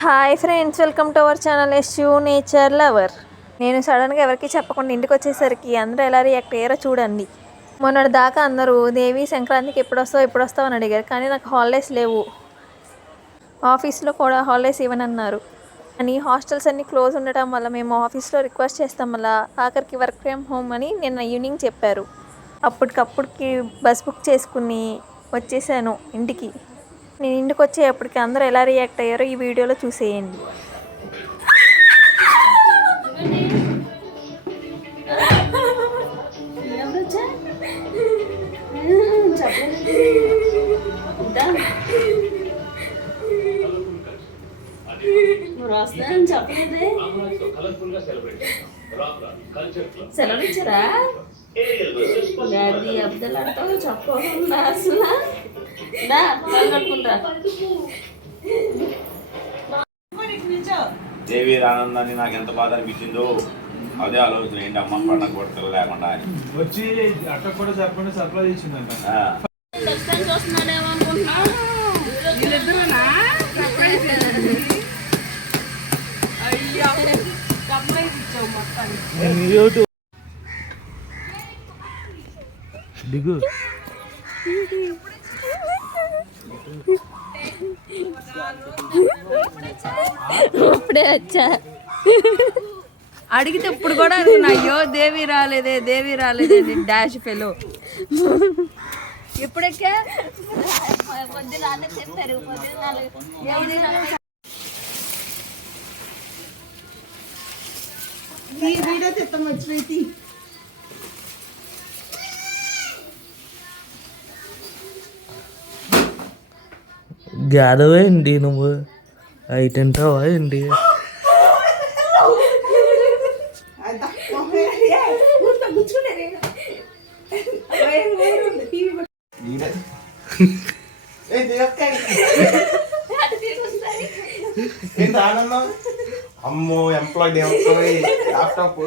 Hi friends, welcome to our channel SEO nature lover. నేను సడన్గా ఎవరికి చెప్పకుండా ఇంటికి వచ్చేసరికి అందరూ ఎలా రియాక్ట్ అయ్యారో చూడండి. మొన్నటి దాకా అందరూ దేవి సంక్రాంతికి ఎప్పుడు వస్తావు అని అడిగారు. కానీ నాకు హాలిడేస్ లేవు, ఆఫీస్లో కూడా హాలిడేస్ ఇవ్వనన్నారు. అని హాస్టల్స్ అన్నీ క్లోజ్ ఉండటం వల్ల మేము ఆఫీస్లో రిక్వెస్ట్ చేస్తాం వల్ల ఆఖరికి వర్క్ ఫ్రమ్ హోమ్ అని నిన్న ఈవినింగ్ చెప్పారు. అప్పటికప్పుడుకి బస్ బుక్ చేసుకుని వచ్చేసాను ఇంటికి. నేను ఇంటికి వచ్చేటప్పటికి అందరూ ఎలా రియాక్ట్ అయ్యారో ఈ వీడియోలో చూసేయండి. సెలవు ఇచ్చారా? అబ్దుల్ అంటావు చెప్పకుండా అసలు దేవి ఆనందాన్ని నాకు ఎంత బాధ అనిపించిందో అదే ఆలోచన. ఏంటి అమ్మ పండగ కొట్టలు లేకుండా అని వచ్చి అట్ట కూడా చెప్పకుండా సర్ప్రైజ్ ఇచ్చిందంట. చూస్తున్నాడేమో అనుకుంటున్నా. వీళ్ళిద్దరునా సర్ప్రైజ్ ఇచ్చావు మొత్తానికి. దిగు ఇప్పుడే వచ్చా అడిగితే ఇప్పుడు కూడా అయ్యో దేవి రాలేదే డాష్ ఫెలో. ఇప్పుడెక్కే వీడియో తెస్తాం వచ్చి గాదవా ఏంటి నువ్వు అయి తింటావా ఏంటి? ఆనందం అమ్మో ఎంప్లాయ్ ల్యాప్టాప్